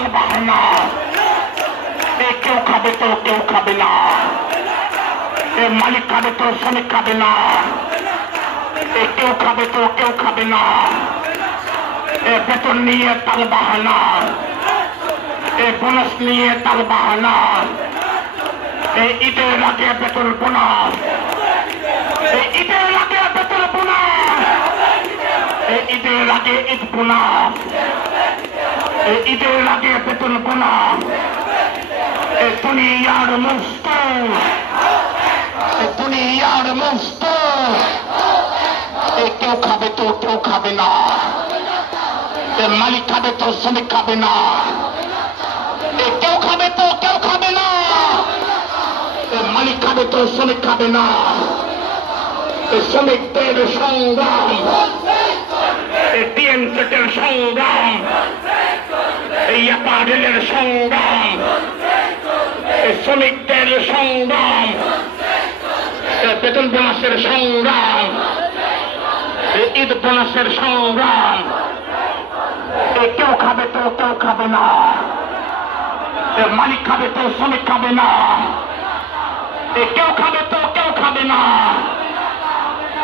তাল বাহানা এ কেউ খাবে তো, কেউ খাবে না। এ মালিক খাবে তো, শ্রমিক খাবে না। এ কেউ খাবে তো, কেউ খাবে না। এ বেতন নিয়ে তাল বাহানা। এ বোনাস নিয়ে তাল বাহানা। এ ঈদের আগে বেতন বোনাস। এ ঈদের আগে বেতন বোনাস। এ ঈদের আগে ঈদ বোনাস। ঈদের আগে বেতন এ দুনিয়ার মুস্ত এ দুনিয়ার মুস্ত এ কেউ খাবে তো কেউ খাবে না। মালিক খাবে তো শ্রমিক খাবে না। কেউ খাবে তো কেউ খাবে না। মালিক খাবে তো শ্রমিক খাবে না। শ্রমিকদের সংগ্রাম। সংগ্রাম। এই অ্যাপারেলের সংগ্রাম শ্রমিকদের সংগ্রাম। বেতন বোনাসের সংগ্রাম। ঈদ বোনাসের সংগ্রাম। কেউ খাবে তো, কেউ খাবে না। মালিক খাবে তো, শ্রমিক খাবে না। কেউ খাবে তো